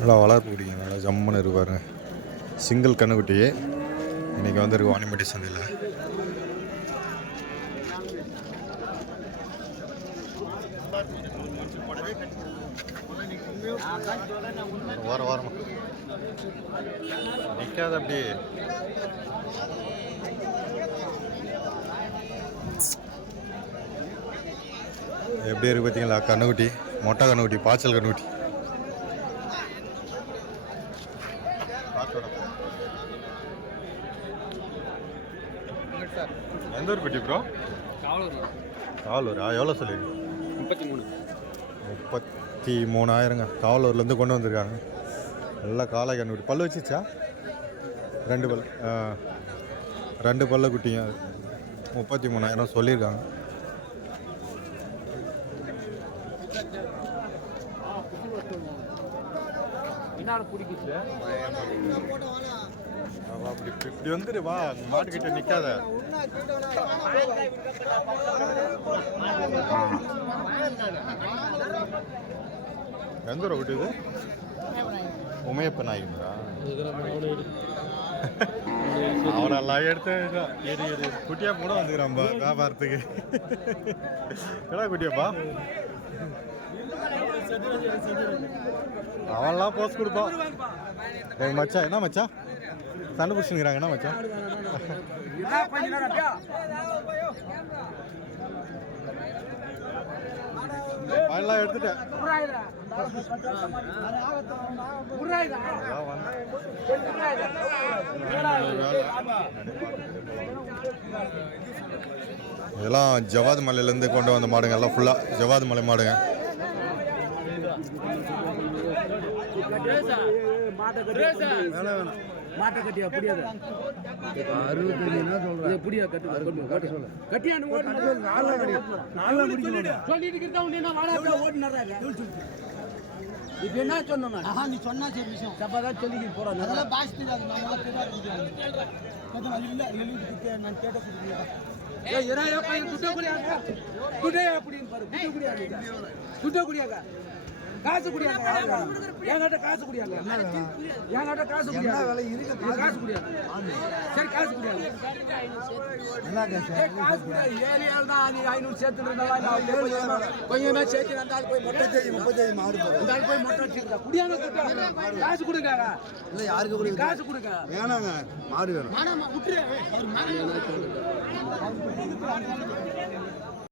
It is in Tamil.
நல்லா வளர்ப்பு குட்டிங்க நல்லா ஜம்முன்னு இருக்கு பாருங்க. சிங்கிள் கண்ணுக்குட்டியே இன்னைக்கு வந்துருக்கு வாணிமட்டி சந்தையில். வாரம் வாரமா. நிற்காத அப்படி எப்படி இருக்கு பார்த்தீங்களா கண்ணுக்குட்டி? மொட்டை கண்ணுக்குட்டி பாய்ச்சல் கண்ணுக்குட்டி. எந்த ஊர் குட்டி ப்ரோ காவலூரா. எவ்வளோ சொல்லிருக்கு முப்பத்தி மூணு. முப்பத்தி மூணாயிரங்க. காவலூர்லேருந்து கொண்டு வந்திருக்காங்க. நல்லா காளை கண்ணுக்குட்டி. பல்லு வச்சுச்சா ரெண்டு பல் ரெண்டு பல்ல குட்டிங்க முப்பத்தி மூணாயிரம் சொல்லியிருக்காங்க. என்ன பிடிக்குது அப்படி இப்படி- இப்படி வந்துடு வா மாட்டுக்கிட்ட நிற்காத எந்த ஊரை குட்டி இது உமையப்ப நாய்ங்களா அவனெல்லாம் எடுத்து எரி எரி குட்டியா கூட வந்துக்கிறான் பா வியாபாரத்துக்கு எடா குட்டியாப்பா? அவன்லாம் போஸ்ட் கொடுப்பான். எங்க மச்சான் என்ன மச்சான் சண்டை பிடிச்சுங்கிறாங்க என்ன மச்சான் அதெல்லாம் எடுத்துட்டேன். இதெல்லாம் ஜவாது மலையிலேருந்து கொண்டு வந்த மாடுங்க. எல்லாம் ஃபுல்லாக ஜவாது மலை மாடுங்க. மாட்டை கட்டியா? புரியாது? அறுபத்தஞ்சு புரியா கட்டு கட்டு சொல்ல கட்டியா? ஓட்டு நாலு சொல்லிட்டு இருக்கா உன்னை வாடா? இப்ப என்ன சொன்னோம் ஆஹா நீ சொன்னா சரி விஷயம் தப்பாதான் சொல்லிக்கிட்டு போறோம். அதெல்லாம் பாஷ் தெரியாது. நான் நல்லா தெரியாது இல்லை எழுதிட்டு நான் கேட்ட சொல்லுங்க. குடியாங்க துட்டே அப்படின்னு பாரு. துட்ட குடியாங்க காசு குடியாங்க என்கிட்ட காசு குடியாங்க என்கிட்ட காசு குடியாங்க விலை இருக்கு காசு குடியாங்க சரி காசு குடியாங்க காசு குடியாங்க ஏழு ஏழு தான் நீ ஐநூறு சேர்த்து கொஞ்சமா சேர்த்து அந்த ஆள் போய் மொட்டை முப்பத்தஞ்சு மாடு அந்த ஆள் போய் மொட்டை வச்சிருக்கா குடியாங்க காசு கொடுங்க இல்லை யாருக்கு காசு கொடுங்க வேணாங்க மாடு வேணும் விட்டுரு